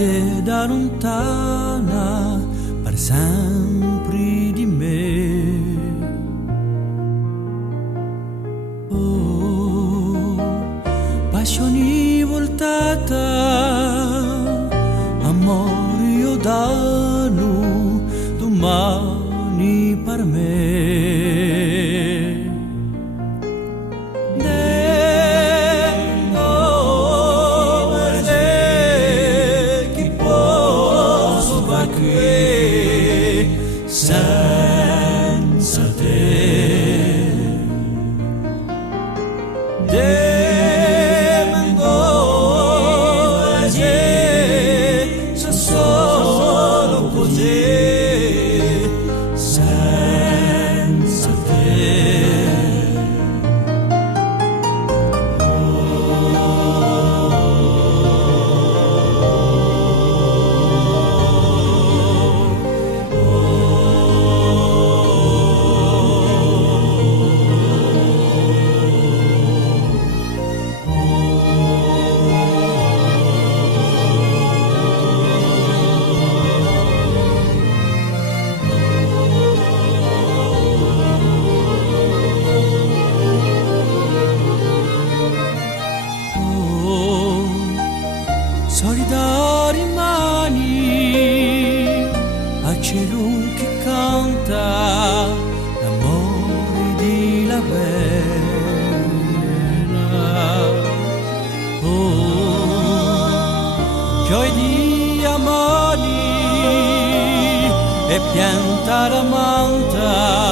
te da lontana per sempre di me. Oh, passioni voltata, amore io danno domani per me. Senza te devo se solo così senza te. Solidari mani al cielo che canta l'amore di la vena. Oh, gioia di amani e pianta la manta